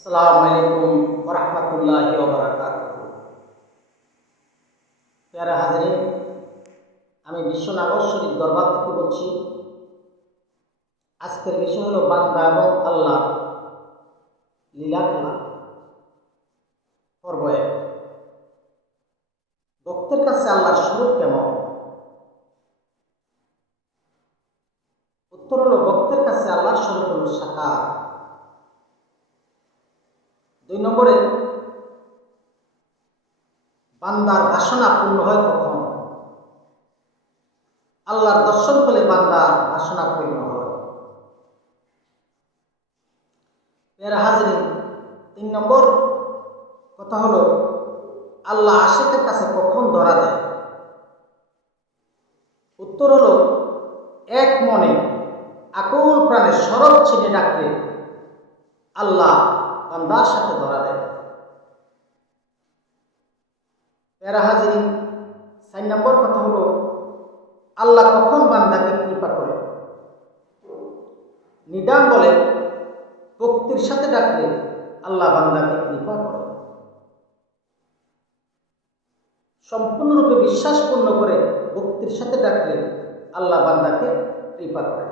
আসসালামু আলাইকুম ওয়া রাহমাতুল্লাহি ওয়া বারাকাতুহু। প্যারা হাজরিন, আমি বিশ্বনাগর শরীফ দরবার থেকে বলছি। আজকের বিষয় হলো বান্দা এবং আল্লাহ লীলা খেলা। পর্ব 1। ভক্তের কাছে আল্লাহর স্বরূপ কেমন? উত্তর হলো, ভক্তের কাছে আল্লাহর স্বরূপ হলো সাকার। 2 নম্বরে, বান্দার বাসনা পূর্ণ হয় কখন? আল্লাহর দর্শন পেলে বান্দার বাসনা পূর্ণ হয়। প্যারা হাজরিন, 3 নম্বর কথা হলো, আল্লাহ আশিকের কাছে কখন ধরা দেয়? উত্তর হলো, এক মনে আকুল প্রাণে সরব ছিনে ডাকলে আল্লাহ বান্দার সাথে ধরা দেয়। প্যারা হাজরিন, 4 নম্বর কথা হলো, আল্লাহ কখন বান্দাকে কৃপা করে? নিদান বলে, ভক্তির সাথে ডাকলে আল্লাহ বান্দাকে কৃপা করে। সম্পূর্ণরূপে বিশ্বাসপূর্ণ করে ভক্তির সাথে ডাকলে আল্লাহ বান্দাকে কৃপা করে।